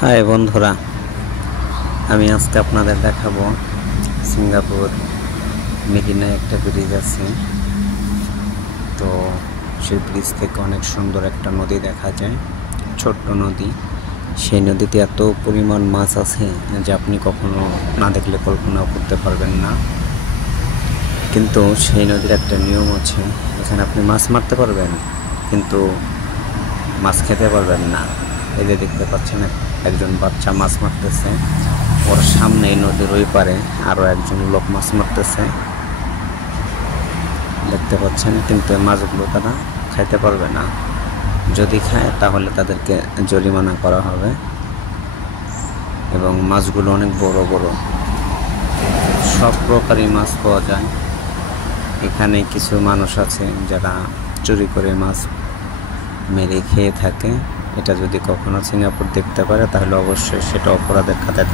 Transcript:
High বন্ধুরা, আমি আজকে আপনাদের দেখাবো সিঙ্গাপুর মেরিনায় একটা ব্রিজ আছে। তো সেই ব্রিজ থেকে অনেক সুন্দর একটা নদী দেখা যায়, ছোট্ট নদী। সেই নদীতে এত পরিমাণ মাছ আছে যে আপনি কখনো না দেখলে কল্পনাও করতে পারবেন না। কিন্তু সেই নদীর একটা নিয়ম আছে, এখানে আপনি মাছ মারতে পারবেন কিন্তু মাছ খেতে পারবেন না। এই যে দেখতে পাচ্ছেন একজন বাচ্চা মাছ মারতেছে, ওর সামনে নদীর ওই পারে আরো একজন লোক মাছ মারতেছে, দেখতে পাচ্ছেন। কিন্তু এই মাছগুলো তারা খাইতে পারবে না, যদি খায় তাহলে তাদেরকে জরিমানা করা হবে। এবং মাছগুলো অনেক বড় বড়, সব প্রকারই মাছ পাওয়া যায় এখানে। কিছু মানুষ আছে যারা চুরি করে মাছ মেরে খেয়ে থাকে। এটা যদি কখনো সিঙ্গাপুর দেখতে পারে তাহলে অবশ্যই সেটা অপরাধের খাতায়